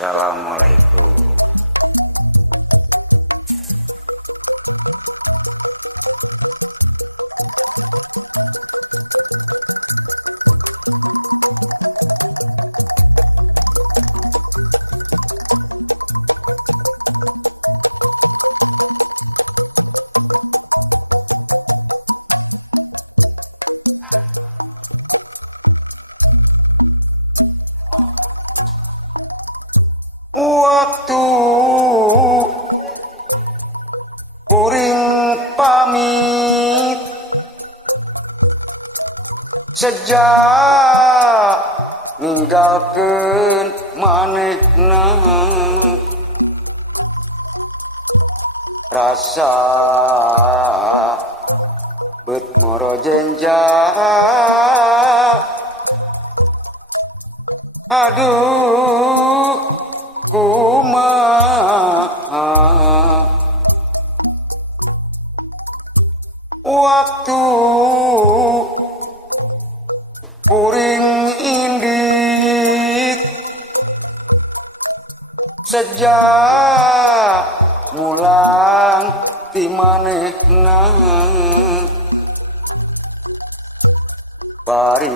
Assalamualaikum. Waktu kuring pamit sejak ninggalkeun manehna, rasa beut morojenja. Aduh kumaha waktu kuring indik sejak mulang ti manehna, bari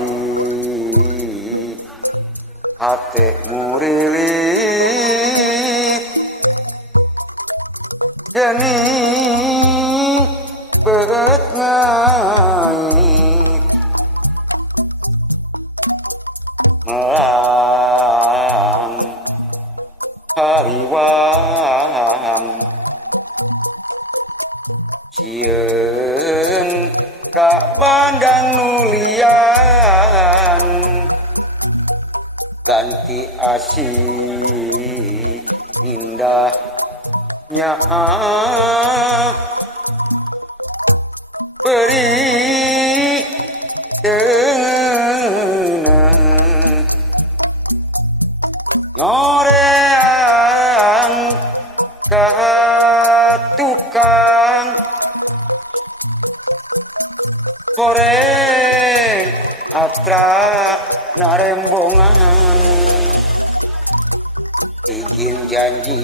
hate murilit geuning beut ngait ngelang hariwang sieun ka pandang nulian ganti asih indahnya beri dengeunah ngoreang ka tukang goreng atra narembongan izin janji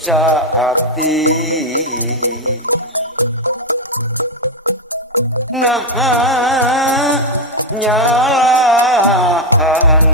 saati nah nyalaan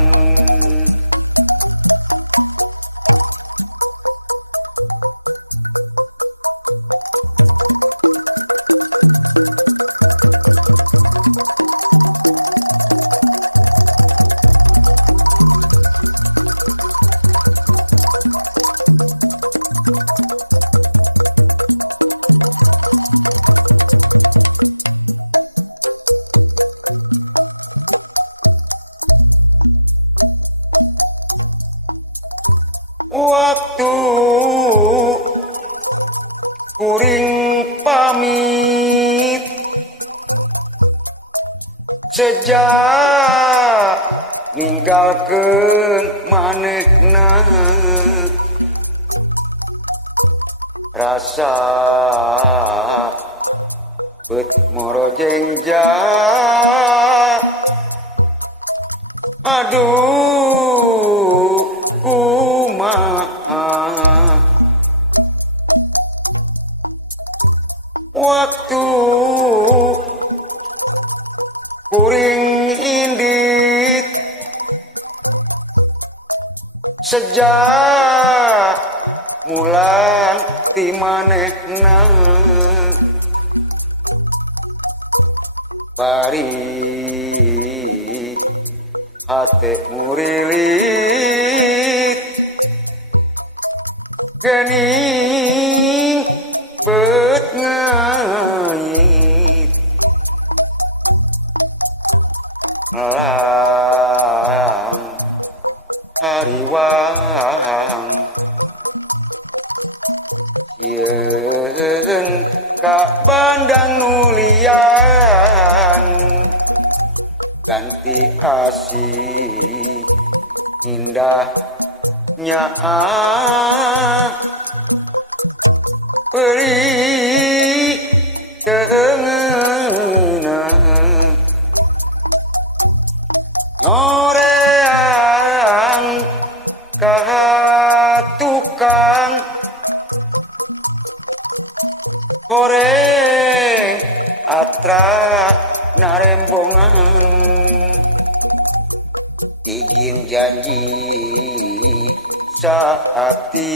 waktu kuring pamit sejak ninggalkeun manehna, rasa beut morojenja. Aduh kumaha waktu kuring indik sejak mulang ti manehna, bari hate murilit geuning beut ngait ngelang hariwang sieun ka pandang nulian ganti kasih indahnya beri dengeunah hati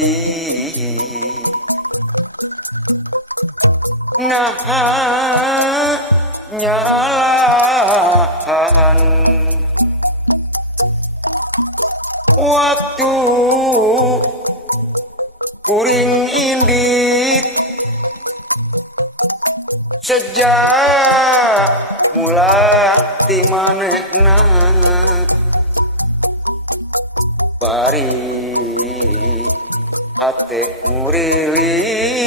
nah nyalahan waktu kuring indik sejak mula di manehna bari hate murili